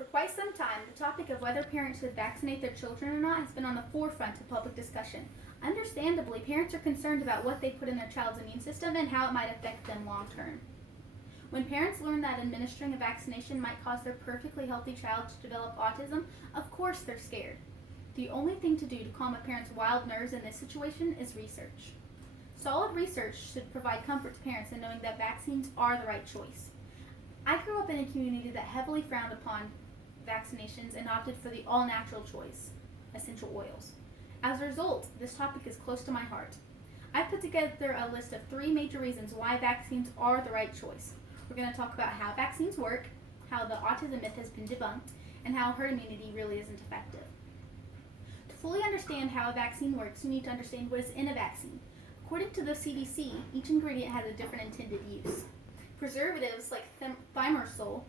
For quite some time, the topic of whether parents should vaccinate their children or not has been on the forefront of public discussion. Understandably, parents are concerned about what they put in their child's immune system and how it might affect them long term. When parents learn that administering a vaccination might cause their perfectly healthy child to develop autism, of course they're scared. The only thing to do to calm a parent's wild nerves in this situation is research. Solid research should provide comfort to parents in knowing that vaccines are the right choice. I grew up in a community that heavily frowned upon vaccinations and opted for the all-natural choice, essential oils. As a result, this topic is close to my heart. I put together a list of 3 major reasons why vaccines are the right choice. We're going to talk about how vaccines work, how the autism myth has been debunked, and how herd immunity really isn't effective. To fully understand how a vaccine works, you need to understand what is in a vaccine. According to the CDC, each ingredient has a different intended use. Preservatives like thimerosal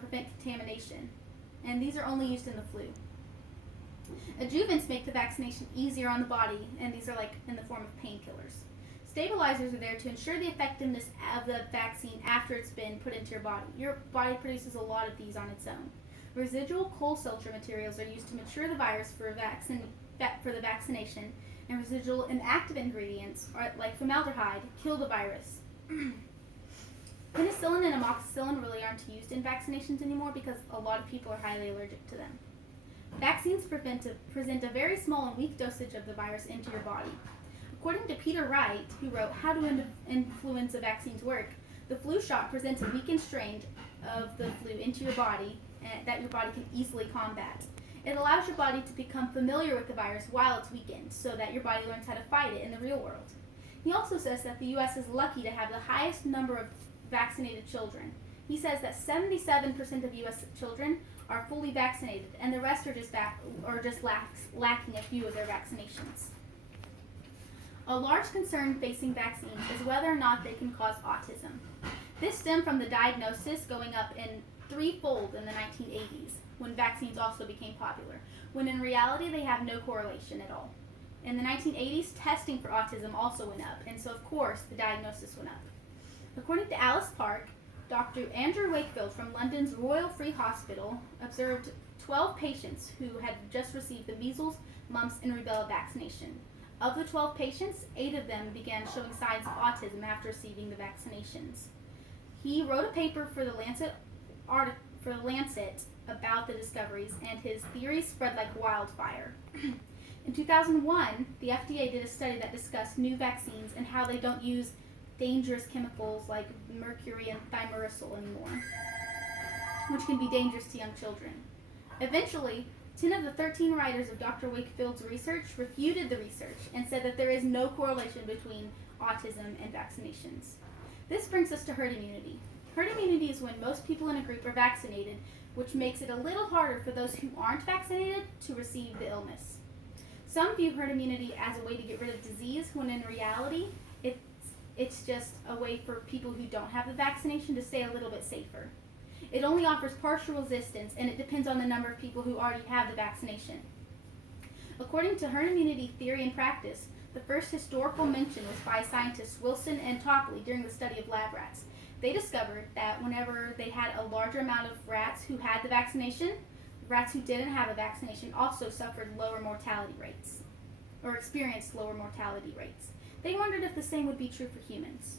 prevent contamination, and these are only used in the flu. Adjuvants make the vaccination easier on the body, and these are like in the form of painkillers. Stabilizers are there to ensure the effectiveness of the vaccine after it's been put into your body. Your body produces a lot of these on its own. Residual coal culture materials are used to mature the virus for the vaccination, and residual inactive ingredients, like formaldehyde, kill the virus. Penicillin and amoxicillin really aren't used in vaccinations anymore because a lot of people are highly allergic to them. Vaccines present a very small and weak dosage of the virus into your body. According to Peter Wright, who wrote How Do Influenza Vaccines Work, the flu shot presents a weakened strain of the flu into your body that your body can easily combat. It allows your body to become familiar with the virus while it's weakened, so that your body learns how to fight it in the real world. He also says that the U.S. is lucky to have the highest number of vaccinated children. He says that 77% of U.S. children are fully vaccinated, and the rest are just lacking a few of their vaccinations. A large concern facing vaccines is whether or not they can cause autism. This stemmed from the diagnosis going up in threefold in the 1980s, when vaccines also became popular, when in reality they have no correlation at all. In the 1980s, testing for autism also went up, and so of course the diagnosis went up. According to Alice Park, Dr. Andrew Wakefield from London's Royal Free Hospital observed 12 patients who had just received the measles, mumps, and rubella vaccination. Of the 12 patients, 8 of them began showing signs of autism after receiving the vaccinations. He wrote a paper for the Lancet about the discoveries, and his theories spread like wildfire. In 2001, the FDA did a study that discussed new vaccines and how they don't use dangerous chemicals like mercury and thimerosal anymore, which can be dangerous to young children. Eventually, 10 of the 13 writers of Dr. Wakefield's research refuted the research and said that there is no correlation between autism and vaccinations. This brings us to herd immunity. Herd immunity is when most people in a group are vaccinated, which makes it a little harder for those who aren't vaccinated to receive the illness. Some view herd immunity as a way to get rid of disease, when in reality, it's just a way for people who don't have the vaccination to stay a little bit safer. It only offers partial resistance, and it depends on the number of people who already have the vaccination. According to herd immunity theory and practice, the first historical mention was by scientists Wilson and Topley during the study of lab rats. They discovered that whenever they had a larger amount of rats who had the vaccination, rats who didn't have a vaccination also suffered lower mortality rates, or experienced lower mortality rates. They wondered if the same would be true for humans.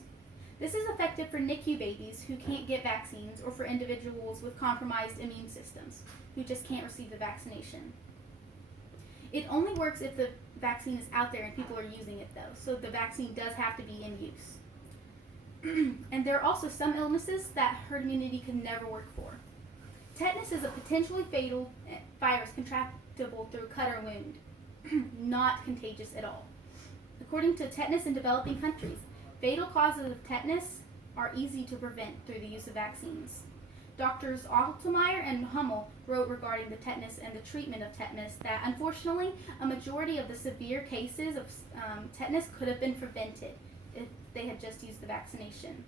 This is effective for NICU babies who can't get vaccines, or for individuals with compromised immune systems who just can't receive the vaccination. It only works if the vaccine is out there and people are using it, though, so the vaccine does have to be in use. And there are also some illnesses that herd immunity can never work for. Tetanus is a potentially fatal virus contractable through a cut or wound, not contagious at all. According to Tetanus in Developing Countries, fatal causes of tetanus are easy to prevent through the use of vaccines. Doctors Altemeyer and Hummel wrote regarding the tetanus and the treatment of tetanus that, unfortunately, a majority of the severe cases of tetanus could have been prevented if they had just used the vaccination.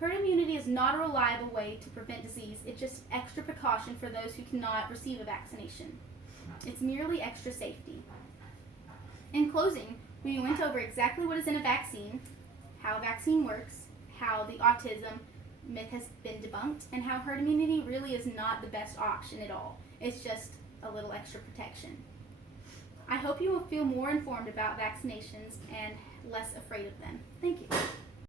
Herd immunity is not a reliable way to prevent disease. It's just extra precaution for those who cannot receive a vaccination. It's merely extra safety. In closing, we went over exactly what is in a vaccine, how a vaccine works, how the autism myth has been debunked, and how herd immunity really is not the best option at all. It's just a little extra protection. I hope you will feel more informed about vaccinations and less afraid of them. Thank you.